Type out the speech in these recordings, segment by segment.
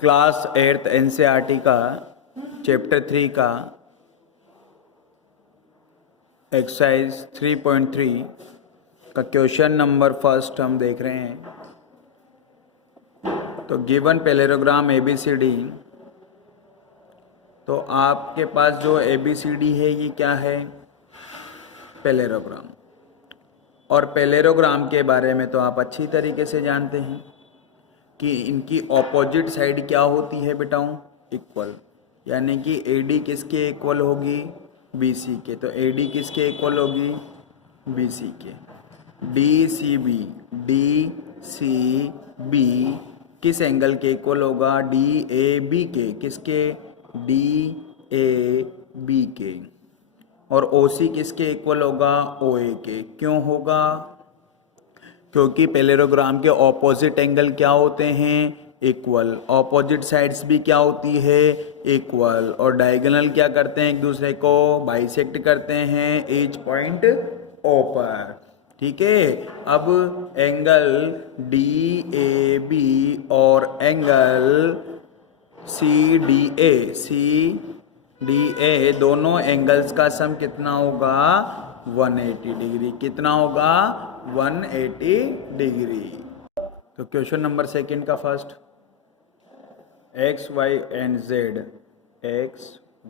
Class 8th NCERT का chapter 3 का exercise 3.3 का क्वेश्चन नंबर फर्स्ट हम देख रहे हैं। तो गिवन पैरेललोग्राम ABCD, तो आपके पास जो ABCD है ये क्या है? पैरेललोग्राम। और पैरेललोग्राम के बारे में तो आप अच्छी तरीके से जानते हैं कि इनकी ऑपोजिट साइड क्या होती है बेटाओं? इक्वल। यानी कि AD किसके इक्वल होगी? BC के। तो AD किसके इक्वल होगी? BC के। DCB किस एंगल के इक्वल होगा? DAB के। किसके? DAB के। और OC किसके इक्वल होगा? OA के। क्यों होगा? क्योंकि पैरेललोग्राम के ऑपोजिट एंगल क्या होते हैं? इक्वल। ऑपोजिट साइड्स भी क्या होती है? इक्वल। और डायगोनल क्या करते हैं? एक दूसरे को बाइसेक्ट करते हैं एज पॉइंट O पर। ठीक है। अब एंगल DAB और एंगल CDA दोनों एंगल्स का सम कितना होगा? 180 डिग्री। कितना होगा? 180 डिग्री। तो क्वेश्चन नंबर सेकंड का first, X, Y and Z, X,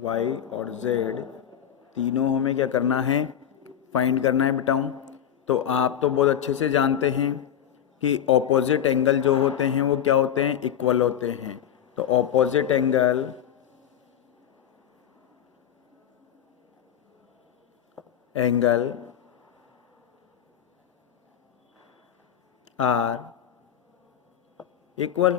Y और Z तीनों हमें क्या करना है? फाइंड करना है बेटाऊं। तो आप तो बहुत अच्छे से जानते हैं कि ऑपोजिट एंगल जो होते हैं वो क्या होते हैं? इक्वल होते हैं। तो ऑपोजिट एंगल आर इक्वल।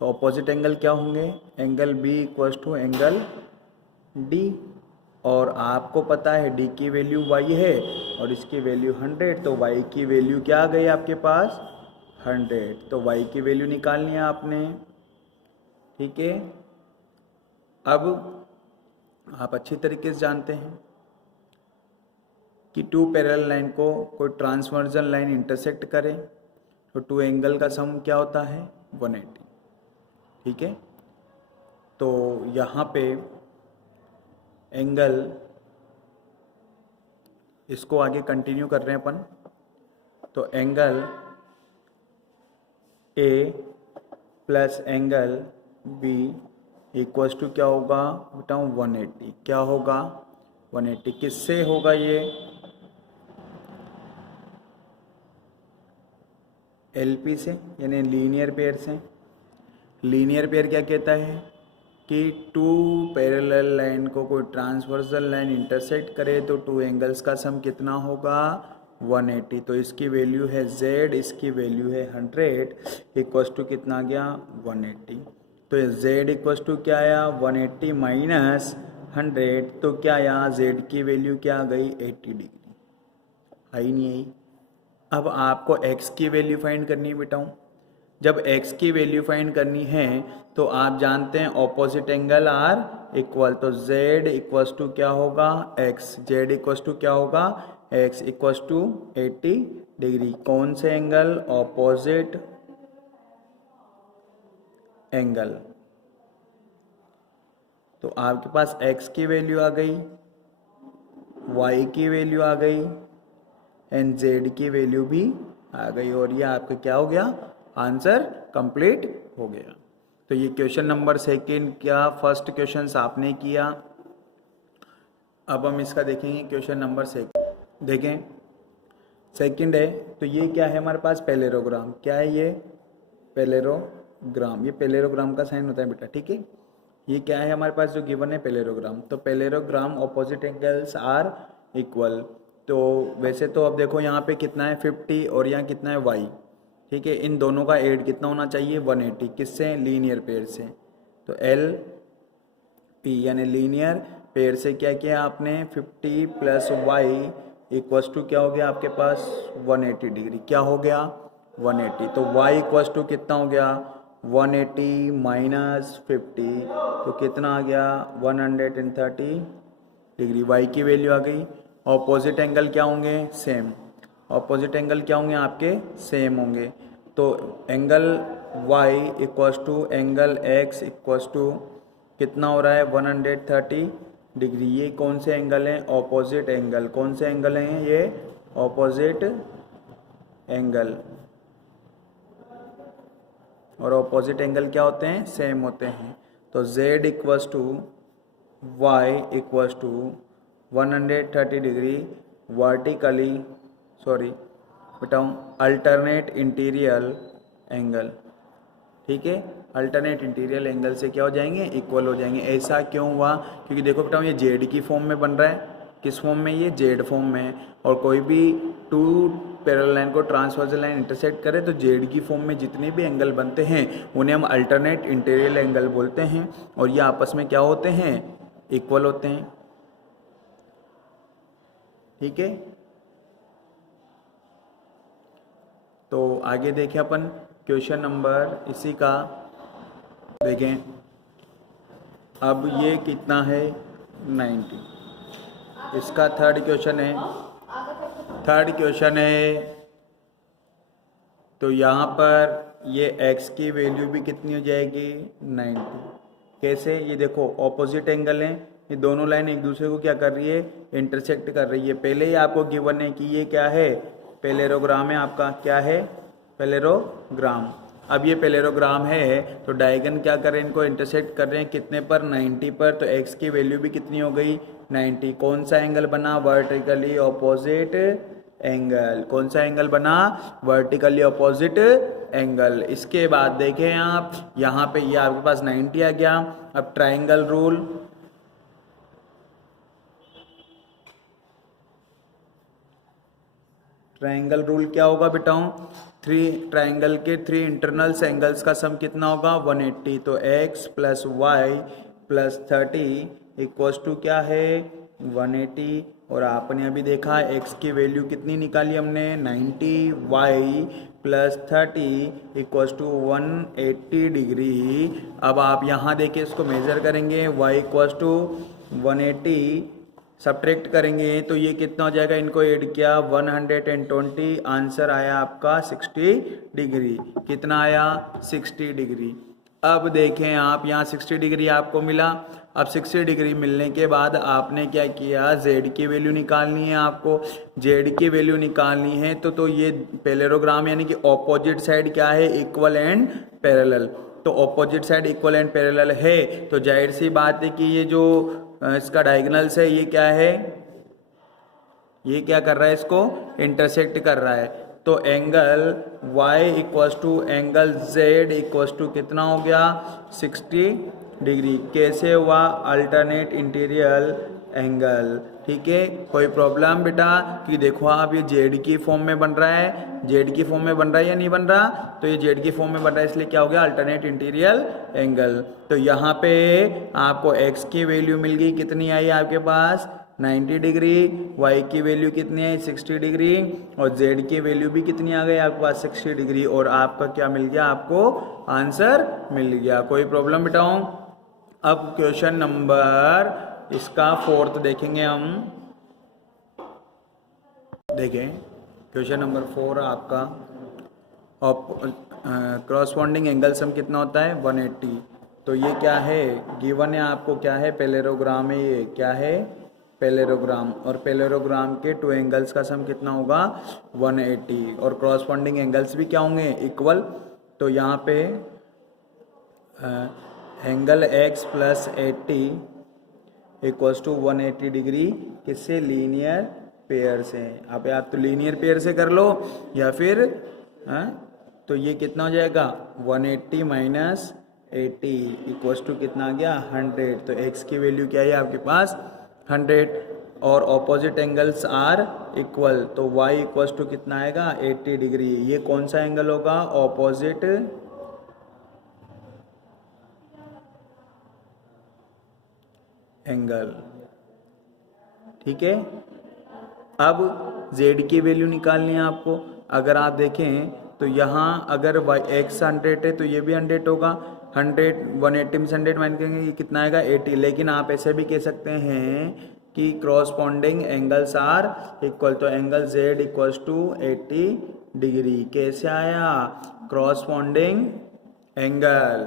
तो ऑपोजिट एंगल क्या होंगे? Angle B equals to angle D। और आपको पता है D की वैल्यू Y है और इसकी वैल्यू 100। तो Y की वैल्यू क्या आ गई आपके पास? 100। तो Y की वैल्यू निकालनी है आपने। ठीक है। अब आप अच्छी तरीके से जानते हैं कि टू पैरेलल लाइन को कोई ट्रांसवर्जल लाइन इंटरसेक्ट करे तो टू एंगल का सम क्या होता है? 180। ठीक है। तो यहाँ पे एंगल, इसको आगे कंटिन्यू कर रहे हैं अपन। तो angle A plus angle B equals to क्या होगा बताऊँ? 180। क्या होगा? 180। किससे होगा ये? LP से, यानी लीनियर पेयर से। लीनियर पेयर क्या कहता है कि टू पैरेलल लाइन को कोई ट्रांसवर्सल लाइन इंटरसेक्ट करे तो टू एंगल्स का सम कितना होगा? 180। तो इसकी वैल्यू है Z, इसकी वैल्यू है 100 इक्वल्स टू कितना आ गया? 180। तो Z इक्वल्स टू क्या आया? 180 माइनस 100। तो क्या आया? Z की वैल्यू क्या आ गई? 80 डिग्री। आई नहीं आई? अब आपको X की वैल्यू फाइंड करनी है बेटाऊं। जब X की वैल्यू फाइंड करनी है तो आप जानते हैं ऑपोजिट एंगल आर इक्वल। तो Z इक्वल्स टू क्या होगा? X। Z इक्वल्स टू क्या होगा? X equals to 80 degree. कौन से एंगल? Opposite angle. तो आपके पास X की वैल्यू आ गई, Y की वैल्यू आ गई एंड Z की वैल्यू भी आ गई। और ये आपका क्या हो गया? आंसर कंप्लीट हो गया। तो ये क्वेश्चन नंबर सेकंड क्या फर्स्ट क्वेश्चन आपने किया। अब हम इसका देखेंगे क्वेश्चन नंबर सेकंड। देखें, सेकंड है तो ये क्या है हमारे पास? पैरेललोग्राम। क्या है ये? पैरेललोग्राम। ये पैरेललोग्राम का साइन होता है बेटा। ठीक है। ये क्या है हमारे पास जो गिवन है? पैरेललोग्राम। तो parallelogram opposite angles are equal. तो वैसे तो अब देखो यहाँ पे कितना है? 50 और यहाँ कितना है? Y। ठीक है। इन दोनों का एड कितना होना चाहिए? 180। किससे? लीनियर पेयर से। तो LP यानी लीनियर पेयर से क्या किया आपने? 50 प्लस Y इक्वल्स टू क्या हो गया आपके पास? 180 डिग्री। क्या हो गया? 180। तो Y इक्वल्स टू कितना हो गया? 180 माइनस 50। तो कितना आ गया? 130 डिग्री। Y की वैल्यू आ गई। ऑपोजिट एंगल क्या होंगे? सेम। ऑपोजिट एंगल क्या होंगे आपके, सेम होंगे। तो angle y equals to angle x equals to कितना हो रहा है 130 डिग्री। ये कौन से एंगल हैं, ऑपोजिट एंगल। कौन से एंगल हैं ये, ऑपोजिट एंगल। और ऑपोजिट एंगल क्या होते हैं, सेम होते हैं। तो z equals to y equals to 130 degree vertically, sorry बताऊँ, अल्टरनेट इंटीरियर एंगल। ठीक है, अल्टरनेट इंटीरियर एंगल से क्या हो जाएंगे, इक्वल हो जाएंगे। ऐसा क्यों हुआ, क्योंकि देखो बेटा ये जेड की फॉर्म में बन रहा है। किस फॉर्म में, ये जेड फॉर्म में है। और कोई भी टू पैरेलल लाइन को ट्रांसवर्सल लाइन इंटरसेक्ट करे तो जेड की फॉर्म में जितने भी एंगल बनते हैं उन्हें हम अल्टरनेट इंटीरियर एंगल बोलते हैं। और ये आपस में क्या होते हैं, इक्वल होते हैं। ठीक है, तो आगे देखें अपन क्वेश्चन नंबर इसी का देखें। अब ये कितना है 90। इसका थर्ड क्वेश्चन है। थर्ड क्वेश्चन है तो यहाँ पर ये x की वैल्यू भी कितनी हो जाएगी 90। कैसे, ये देखो ऑपोजिट एंगल है, ये दोनों लाइन एक दूसरे को क्या कर रही है, इंटरसेक्ट कर रही है। पहले ही आपको गिवन है कि ये क्या है, पैरेललोग्राम है आपका, क्या है, पैरेललोग्राम। अब ये पैरेललोग्राम है तो डायगन क्या कर रहे हैं, इनको इंटरसेक्ट कर रहे हैं कितने पर, 90 पर। तो x की वैल्यू भी कितनी हो गई 90। कौन सा एंगल बना, वर्टिकली ऑपोजिट एंगल। कौन सा एंगल बना, वर्टिकली ऑपोजिट एंगल। इसके बाद देखें आप यहाँ पे ये आपके पास 90 आ गया। अब ट्राइंगल रूल, ट्राइंगल रूल क्या होगा बेटाओं, ट्राइंगल के 3 इंटरनल एंगल्स का सम कितना होगा 180। तो x plus y plus 30 equals to क्या है 180। और आपने अभी देखा x की वैल्यू कितनी निकाली हमने 90, y plus 30 equals to 180 degree. अब आप यहाँ देखिए इसको मेजर करेंगे, y इक्वस टू 180 सब्ट्रैक्ट करेंगे तो ये कितना हो जाएगा, इनको ऐड किया 120, आंसर आया आपका 60 डिग्री। कितना आया 60 डिग्री। अब देखें आप यहाँ 60 डिग्री आपको मिला। अब 60 डिग्री मिलने के बाद आपने क्या किया, z की वैल्यू निकालनी है आपको। z की वैल्यू निकालनी है तो ये पैरेललोग्राम यानी कि ऑपोजिट साइड क्या है, इक्वल एंड पैरेलल। तो opposite side equal and parallel है तो जाहिर सी बात है कि ये जो इसका डायगोनल्स है ये क्या है, ये क्या कर रहा है, इसको इंटरसेक्ट कर रहा है। तो angle y equals to angle z equals to कितना हो गया 60 डिग्री। कैसे हुआ, अल्टरनेट इंटीरियर एंगल। ठीक है, कोई प्रॉब्लम बेटा, कि देखो आप ये जेड की फॉर्म में बन रहा है, जेड की फॉर्म में बन रहा है या नहीं बन रहा, तो ये जेड की फॉर्म में बन रहा है इसलिए क्या हो गया अल्टरनेट इंटीरियर एंगल। तो यहाँ पे आपको x की वैल्यू मिल गई, कितनी आई आपके पास 90 डिग्री, y की वैल्यू कितनी है 60 डिग्री और z की वैल्यू भी कितनी आ गई आपके पास 60 डिग्री। और आपका क्या मिल गया, आपको आंसर मिल गया। कोई प्रॉब्लम बेटाओ। अब क्वेश्चन नंबर इसका 4th देखेंगे हम। देखें क्वेश्चन नंबर 4 आपका क्रॉसपॉन्डिंग एंगल सम कितना होता है 180। तो ये क्या है, गिवन है आपको, क्या है पैरेललोग्राम है, ये क्या है पैरेललोग्राम। और पैरेललोग्राम के 2 एंगल्स का सम कितना होगा 180 और क्रॉसपॉन्डिंग एंगल्स भी क्या होंगे इक्वल। तो यहाँ पे angle x plus 80 equals to 180 degree किससे, लीनियर पेयर से। अब आप तो लीनियर पेयर से कर लो या फिर तो ये कितना हो जाएगा 180 माइनस 80 इक्वल्स टू कितना आ गया 100। तो x की वैल्यू क्या है आपके पास 100 और ऑपोजिट एंगल्स आर इक्वल। तो y इक्वल्स टू कितना आएगा 80 डिग्री। ये कौन सा एंगल होगा, ऑपोजिट एंगल। ठीक है, अब z की वैल्यू निकालनी है आपको। अगर आप देखें तो यहाँ अगर x 100 है तो ये भी 100 होगा। 100 180 में 100 माइन करेंगे ये कितना आएगा 80। लेकिन आप ऐसे भी कह सकते हैं कि क्रॉसपॉन्डिंग एंगल्स आर इक्वल, तो angle Z equals to 80 degree. कैसे आया? क्रॉसपॉन्डिंग एंगल,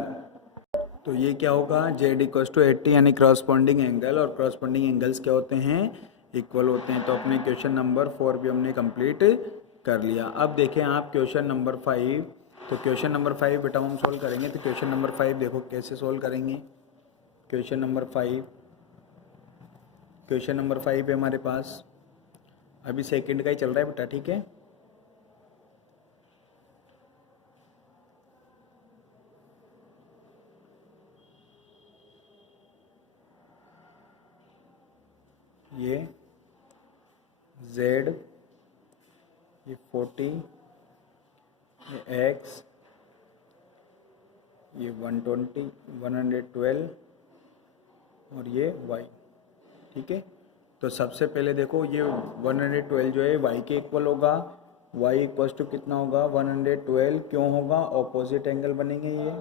तो ये क्या होगा? Z इक्वल्स टू 80 यानी क्रॉसपॉन्डिंग एंगल, और क्रॉसपॉन्डिंग एंगल्स क्या होते हैं? इक्वल होते हैं। तो अपने क्वेश्चन नंबर 4 भी हमने कंप्लीट कर लिया। अब देखें आप क्वेश्चन नंबर 5। तो क्वेश्चन नंबर 5 बेटा हम सोल्व करेंगे। तो क्वेश्चन नंबर 5 देखो कैसे सोल्व करेंगे। क्वेश्चन नंबर 5 है हमारे पास, अभी सेकंड का ही चल रहा है बेटा, ठीक है। ये Z, ये 40, ये X, ये 120, 112 और ये Y, ठीक है। तो सबसे पहले देखो ये 112 जो है Y के इक्वल होगा। Y इक्वल्स टू कितना होगा? 112। क्यों होगा? ऑपोजिट एंगल बनेंगे ये,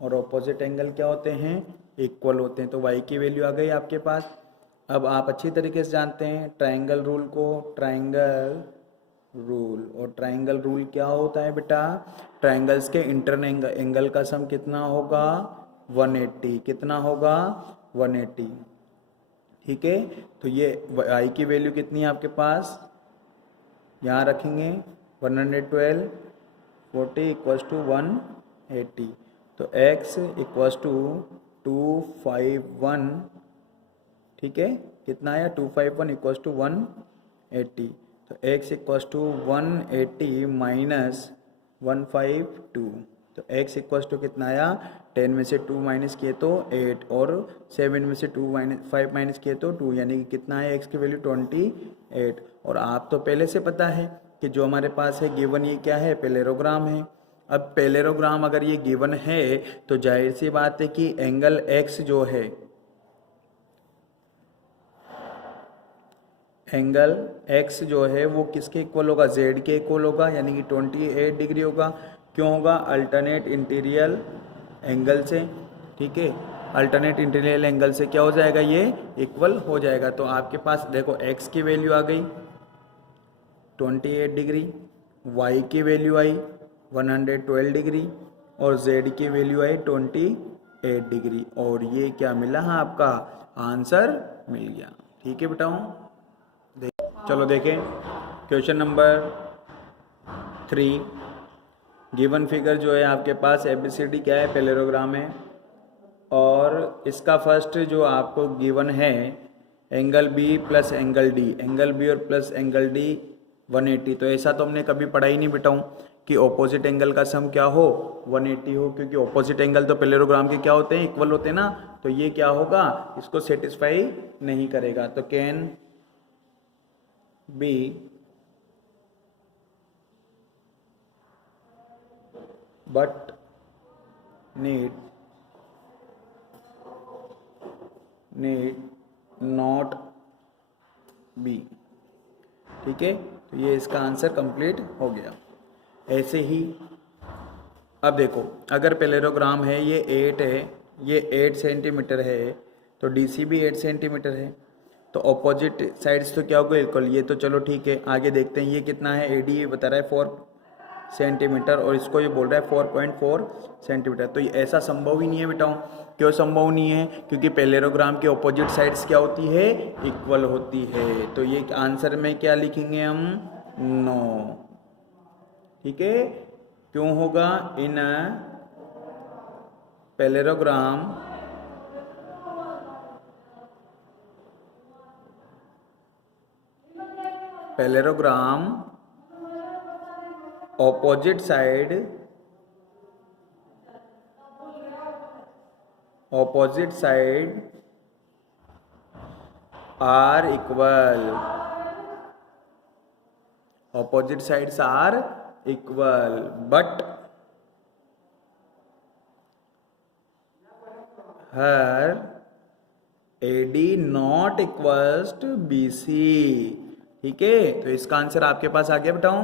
और ऑपोजिट एंगल क्या होते हैं? इक्वल होते हैं। तो Y की वैल्यू आ गई आपके पास। अब आप अच्छी तरीके से जानते हैं ट्राइंगल रूल को, ट्राइंगल रूल, और ट्राइंगल रूल क्या होता है बेटा? ट्राइंगल्स के इंटर्न एंगल का सम कितना होगा? 180। कितना होगा? 180, ठीक है। तो ये Y की वैल्यू कितनी है आपके पास? यहाँ रखेंगे 112, 40 इक्वल्स टू 180। तो x इक्वल्स टू 251, ठीक है। कितना आया? 251 इक्वल्स टू 180। तो x इक्वल्स टू 180 माइनस 152। तो x इक्वल्स टू कितना आया? 10 में से 2 माइनस किए तो 8, और 7 में से 5 माइनस किए तो 2, यानी कि कितना है x की वैल्यू? 28। और आप तो पहले से पता है कि जो हमारे पास है गिवन, ये क्या है? पैरेललोग्राम है। अब पैरेललोग्राम अगर ये गिवन है तो जाहिर सी बात है कि एंगल x जो है, एंगल x जो है वो किसके इक्वल होगा? Z के इक्वल होगा, यानी कि 28 डिग्री होगा। क्यों होगा? अल्टरनेट इंटीरियर एंगल से, ठीक है। अल्टरनेट इंटीरियर एंगल से क्या हो जाएगा? ये इक्वल हो जाएगा। तो आपके पास देखो x की वैल्यू आ गई 28 डिग्री, y की वैल्यू आई 112 डिग्री, और z की वैल्यू आई 28 डिग्री, और ये क्या मिला? हाँ, आपका आंसर मिल गया, ठीक है बेटाओ। चलो देखें क्वेश्चन नंबर 3। गिवन फिगर जो है आपके पास ABCD क्या है? पैरेललोग्राम है, और इसका फर्स्ट जो आपको गिवन है angle B plus angle D, angle B और प्लस एंगल D 180। तो ऐसा तो हमने कभी पढ़ा ही नहीं बेटाऊँ कि ऑपोजिट एंगल का सम क्या हो? 180 हो, क्योंकि ऑपोजिट एंगल तो पैरेललोग्राम के क्या होते हैं? इक्वल होते हैं ना। तो ये क्या होगा? इसको सेटिस्फाई नहीं करेगा। तो can be but need not be, ठीक है। तो ये इसका आंसर कंप्लीट हो गया। ऐसे ही अब देखो, अगर पैरेललोग्राम है, ये 8 है, ये 8 सेंटीमीटर है, तो DC भी 8 सेंटीमीटर है, तो ऑपोजिट साइड्स तो क्या होगा? इक्वल। ये तो चलो ठीक है, आगे देखते हैं। ये कितना है? AD ये बता रहा है 4 सेंटीमीटर, और इसको ये बोल रहा है 4.4 सेंटीमीटर। तो ये ऐसा संभव ही नहीं है बेटाओ। क्यों संभव नहीं है? क्योंकि पैरेललोग्राम के ऑपोजिट साइड्स क्या होती है? इक्वल होती है। तो ये आंसर में क्या लिखेंगे हम? नो, ठीक है। क्यों होगा? इन parallelogram opposite side are equal. Opposite sides are equal, but her AD not equals to BC, ठीक है। तो इसका आंसर आपके पास आ गया बेटाओ।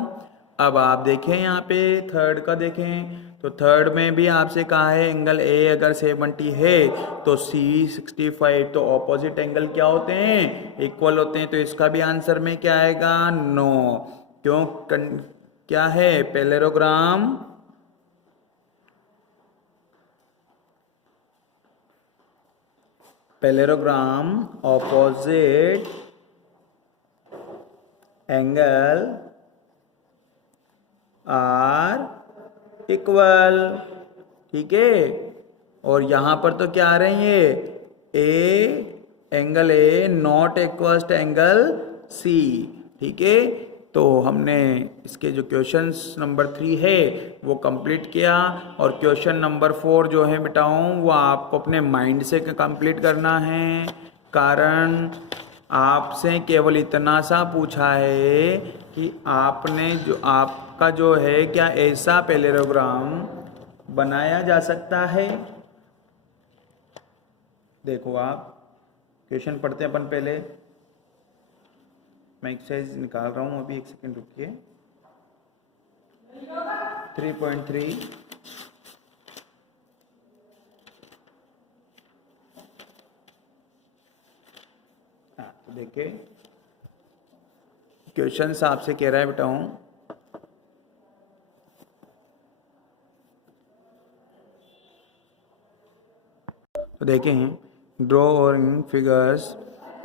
अब आप देखें यहाँ पे थर्ड का देखें, तो थर्ड में भी आपसे कहा है एंगल ए अगर 70 है तो सी 65, तो ऑपोजिट एंगल क्या होते हैं, इक्वल होते हैं। तो इसका भी आंसर में क्या आएगा, नो। क्यों, क्या है, parallelogram opposite angle are equal, ठीक है। और यहां पर तो क्या आ रहे हैं, ये angle A not equal to angle C, ठीक है। तो हमने इसके जो क्वेश्चंस नंबर 3 है वो कंप्लीट किया, और क्वेश्चन नंबर 4 जो है बेटाओं वो आपको अपने माइंड से कंप्लीट करना है, कारण आपसे केवल इतना सा पूछा है कि आपने जो आपका जो है क्या ऐसा पैरेललोग्राम बनाया जा सकता है। देखो आप क्वेश्चन पढ़ते हैं अपन पहले, मैं एक्सरसाइज निकाल रहा हूं अभी, एक सेकंड रुकिए। 3.3 तो देखिए क्वेश्चन आपसे कह रहा है बेटा हूं, तो देखें, ड्रॉ और figures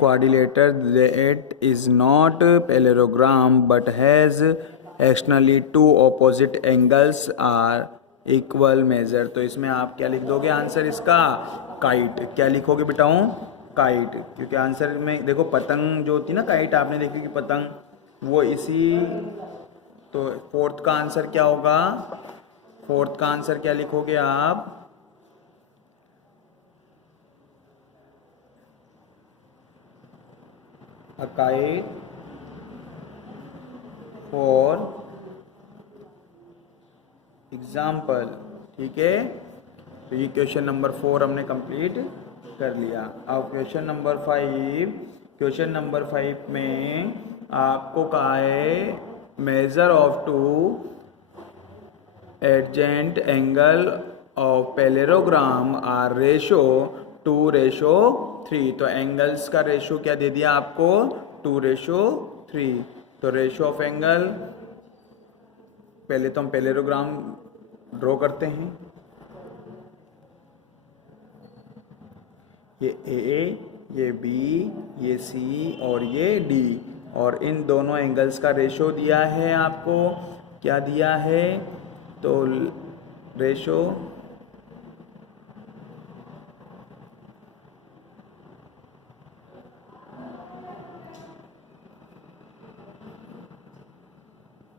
quadrilateral that is not parallelogram but has externally two opposite angles are equal measure। तो इसमें आप क्या लिख दोगे आंसर इसका, काइट। क्या लिखोगे बेटाओं, काइट, क्योंकि आंसर में देखो पतंग जो होती है ना, काइट आपने देखी कि पतंग वो इसी, तो फोर्थ का आंसर क्या होगा, फोर्थ का आंसर क्या लिखोगे आप, a kite for एग्जाम्पल, ठीक है। तो ये क्वेश्चन नंबर 4 हमने कंप्लीट कर लिया। अब क्वेश्चन नंबर 5, क्वेश्चन नंबर 5 में आपको कहा है measure of two adjacent angle of parallelogram are ratio 2:3। तो एंगल्स का रेशो क्या दे दिया आपको, 2:3। तो रेशो ऑफ एंगल, पहले तो हम पैरेललोग्राम ड्रॉ करते हैं। ये ए, ये बी, ये सी और ये डी, और इन दोनों एंगल्स का रेशो दिया है आपको, क्या दिया है, तो रेशो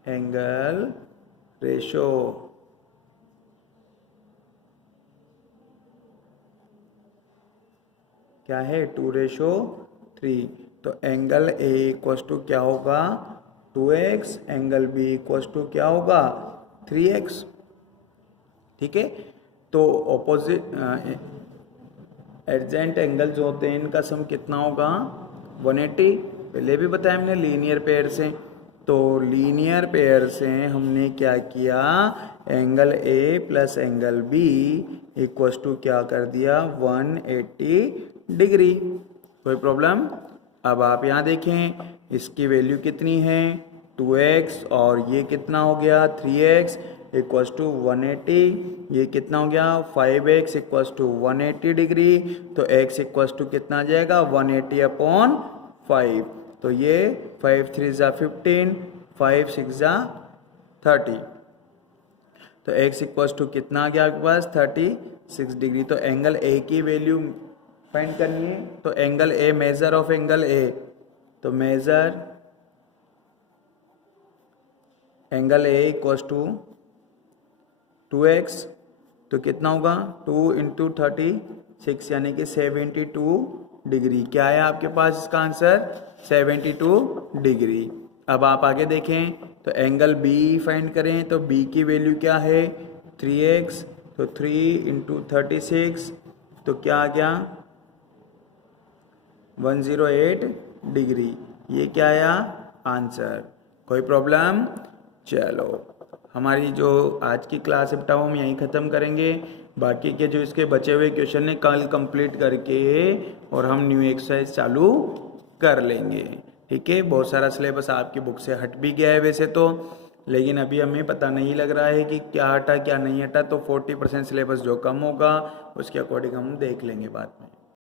एंगल रेशो क्या है, 2:3। तो एंगल ए इक्वल टू क्या होगा, 2x, angle B equal to क्या होगा, 3x, ठीक है। तो ऑपोजिट एडजेंट एंगल जो होते हैं इनका सम कितना होगा, 180। पहले भी बताया हमने लीनियर पेयर से, तो लीनियर पेयर से हमने क्या किया, angle A plus angle B equal to क्या कर दिया, 180 डिग्री। कोई प्रॉब्लम। अब आप यहाँ देखें इसकी वैल्यू कितनी है, 2x, और ये कितना हो गया, 3x इक्वल टू 180, ये कितना हो गया, 5x इक्वल टू 180 डिग्री। तो x इक्वल टू कितना आ जाएगा, 180/5। तो ये 5 3 ज़ा 15, 5 6 ज़ा 30। तो x इक्वल टू कितना आ गया आपके पास, 36 डिग्री। तो एंगल ए की वैल्यू फाइंड करनी है, तो angle A, measure of angle A, तो measure angle A equal to 2x, तो कितना होगा, 2 × 36 यानी कि 72 डिग्री। क्या है आपके पास इसका आंसर, 72 डिग्री। अब आप आगे देखें, तो एंगल बी फाइंड करें, तो बी की वैल्यू क्या है, 3x, तो 3 × 36, तो क्या आ गया, 108 डिग्री। ये क्या आया आंसर। कोई प्रॉब्लम, चलो हमारी जो आज की क्लास है बेटा वो हम यहीं ख़त्म करेंगे। बाकी के जो इसके बचे हुए क्वेश्चन है कल कंप्लीट करके और हम न्यू एक्सरसाइज चालू कर लेंगे। ठीक है, बहुत सारा सिलेबस आपकी बुक से हट भी गया है वैसे तो, लेकिन अभी हमें पता नहीं लग रहा है कि क्या हटा क्या नहीं हटा। तो 40% सिलेबस जो कम होगा उसके अकॉर्डिंग हम देख लेंगे बाद में।